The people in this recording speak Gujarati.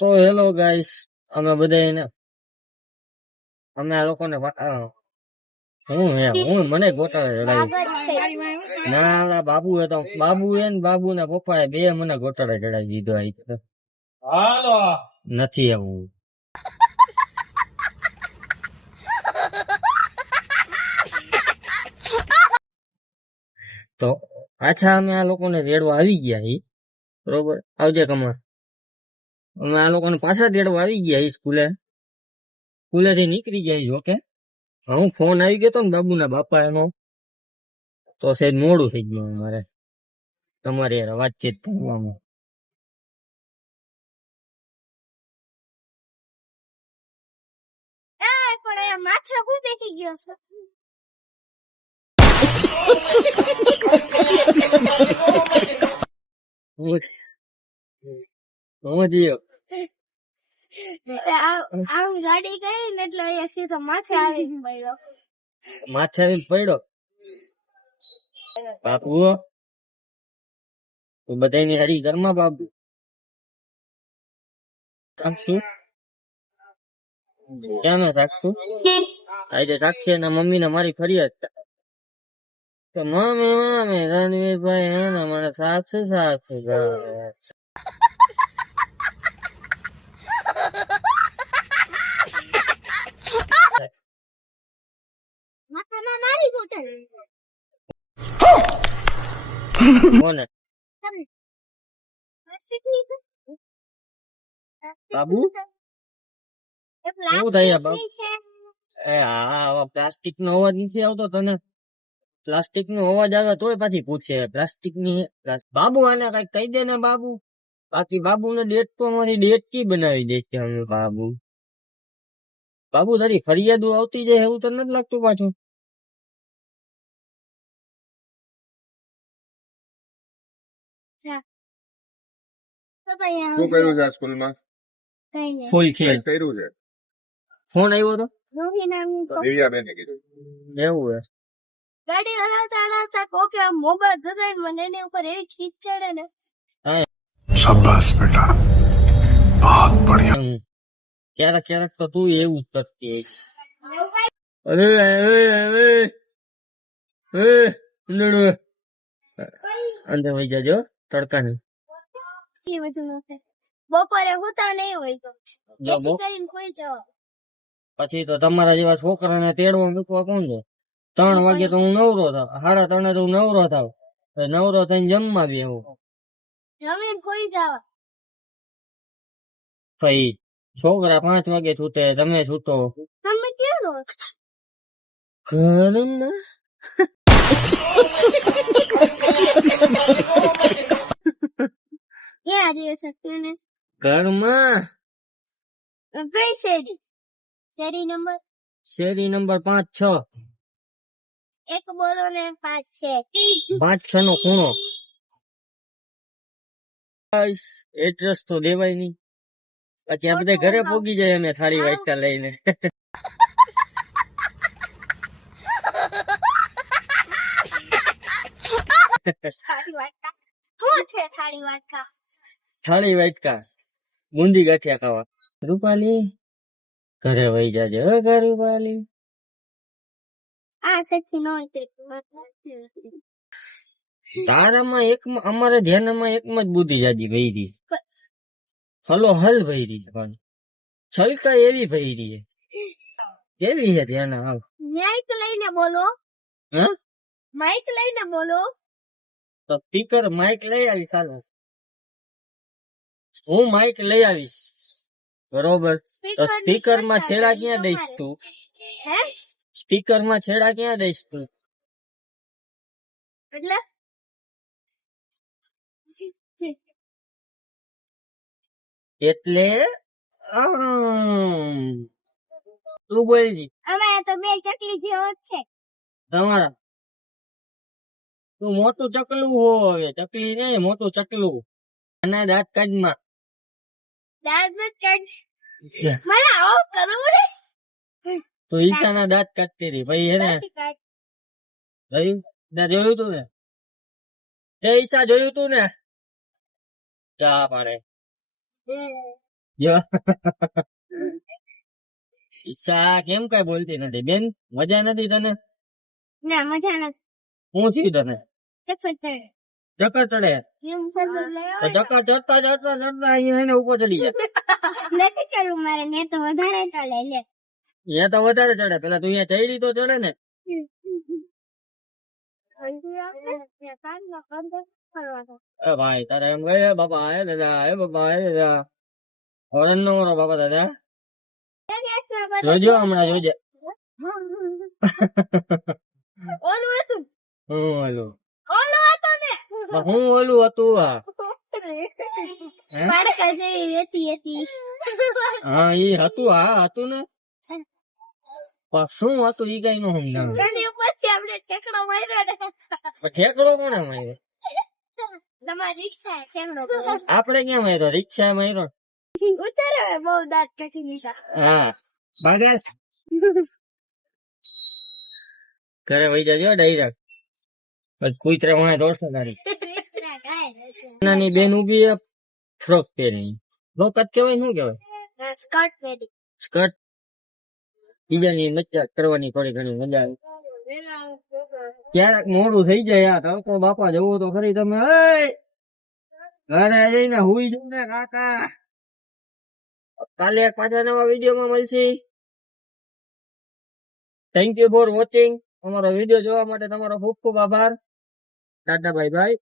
તો હેલો ગાઈસ, અમે બધા અમે આ લોકોને મને ગોટાળે ચડાવી. ના બાબુ હતો, બાબુ ને બાબુ ના પપ્પા બે મને ગોટાળે ચડાવી દીધો. હાલો નથી એવું. તો પાછા અમે આ લોકોને રેડવા આવી ગયા. બરોબર, આવજે કમા. અમે આ લોકોને પાછા રેડવા આવી ગયા સ્કૂલે થી નીકળી ગયા. ઓકે, હું ફોન આવી ગયો તો ને બાબુ ના બાપા એનો, તો સહેજ મોડું થઈ ગયું અમારે તમારી વાતચીત કરવામાં. માથા હું દેખી ગયો છે. ગાડી ગઈ ને એટલે અહીંયા સીધો માથે આવીને પડ્યો. બાપુ બધાની હરી ઘરમાં બાપુ સાક્ષું ક્યાં સાક્ષું આજે સાક્ષી એના મમ્મી ને મારી ફરિયાદ તો મમ્મી રણવીરભાઈ હે ને મને સાક્ષી માથામાં મારી બોટલ કોને બાબુ શું થાય બાબુ? પ્લાસ્ટિક નો અવાજ નથી આવતો તને? પ્લાસ્ટિક નો અવાજ આવે તોય પાછી પૂછે પ્લાસ્ટિક ની. બાબુ આને કઈક કહી દે ને બાબુ, બાકી બાબુ ને ડેટકો માંથી ડેટકી બનાવી દે છે અમે. બાબુ તારી ફરિયાદો આવતી જાય એવું તને નથી લાગતું પાછું? શું કર્યું છે સ્કૂલમાં? ફૂલ ખેલ કર્યું છે. ફોન આવ્યો તો દિવ્યાબેને કીધું એવું હે. ગાડી હલાવતા હલાવતા કોકે મોબાઈલ જગાઈ મને એની ઉપર એવી ખીચ ચડે ને. શાબાશ બેટા, બહુત બઢિયા. ક્યારેક ક્યારેક તો તું એવું જ કરતી. અંદર વહી જાજો તડકાની. બપોરે હુતા નહીં હોય તો એસી કરીને કોઈ જવા. પછી તો તમારા જેવા છોકરાને તેડવા મૂકવા કોણ છે? 3 વાગે તો હું નવરો થાવ, 3:30 તો હું નવરો થાવ, નવરો થઈને જમવા બી આવું. જમીન કોઈ જવા. ભાઈ છોકરા 5 વાગે છૂટે, તમે છૂટો તમે કેવો ઘરમાં. ક્યાં રહે છે તેને? ઘરમાં. કઈ શેરી? શેરી નંબર 5-6. એક બોલો ને 5 છે. 5-6 નો ખૂણો. એડ્રેસ તો દેવાય નહી, પછી આ બધા ઘરે પોગી જાય અમે થાળી વાટકા લઈને. થાળી વાટકા બુંદી ગાંઠિયા ખાવા. રૂપાલી ઘરે વહી જાજે. રૂપાલી આ સેક્સી નો તારામાં એક અમારે ધ્યાનમાં એકમાં જ બુદ્ધિ જાજી વહી. હલો હલ વહી રહી પણ છલકા એવી વહી રહી કેવી છે ધ્યાન. હાલ માઇક લઈને બોલો. હા માઇક લઈને બોલો. તો સ્પીકર માઇક લઈ આવીશ. ચાલો હું માઇક લઈ આવીશ. બરોબર, તો સ્પીકર માં છેડા ક્યાં દઈશ તું? હે સ્પીકર માં છેડા ક્યાં દઈશ તું? એટલે તું બોલી અમારે તો 2 ચકલી જેવો જ છે તમારા. તું મોટું ચકલું હોય, ચકલી નહીં મોટું ચકલું. અને દાંત કાઢમાં દાંત કાઢ. મને આવો કરવું ને તો ઈશાના દાંત કાઢતી રહી ભાઈ. હે ને જોયું તું ને? એ ઈશા જોયું તું ને? ચા પાડે જો ઈચ્છા કેમ કઈ બોલતી નથી બેન? મજા નથી તને? ના મજા નથી. શું થયું તને? ચક્કર ચડે. ચક્કર ચડે? એમ ખબર તો ચક્કર ચડતા ચડતા ચડતા અહીંયા એને ઉપર ચડી જાય. નથી ચડવું મારે, ને તો વધારે ચાલે લે. અહીંયા તો વધારે ચડે. પેલા તું અહીંયા ચડી તો ચડે ને. એ ભાઈ તારે એમ કહે બાપા હે દાદા, હે બાપા હે દાદા. હોરન નો મારો બાપા દાદા. જોજો હમણાં જોજે. ઓલું હતું, હું ઓલું ઓલું હતું ને. હું ઓલું હતું આ. હે? બાળકા જેવી રહેતી હતી. હા ઈ હતું, હા હતું ને. પણ શું હતું ઈ કઈ નો સમજાણું. એની ઉપરથી આપણે ઠેકડો માર્યો ને. પણ ઠેકડો કોને માર્યો? તમારી રિક્ષા ઠેકડો માર્યો. આપણે ક્યાં માર્યો? રિક્ષા માર્યો. ઉતારે બહુ દાંત કાઢી લીધા. હા ભાગે ઘરે વહી જજો ડાયરેક્ટ. પછી કુતરા મને દોડશે તારી. નાની બેન ઉભી છે, ફ્રોક પહેરી. ફ્રોક જ કેવાય, શું કેવાય? સ્કર્ટ પહેરી. સ્કર્ટ. બીજાની મજાક કરવાની થોડી ઘણી મજા આવે. ક્યારેક મોડું થઈ જાય આ તડકો બાપા જવું તો ખરી તમે. ઘરે જઈને હુઈ જવું ને કાકા. કાલે એક પાછા નવા વિડીયોમાં મળશે. Thank you for watching. અમારો વિડીયો જોવા માટે તમારો ખૂબ ખૂબ આભાર. Tata bye bye.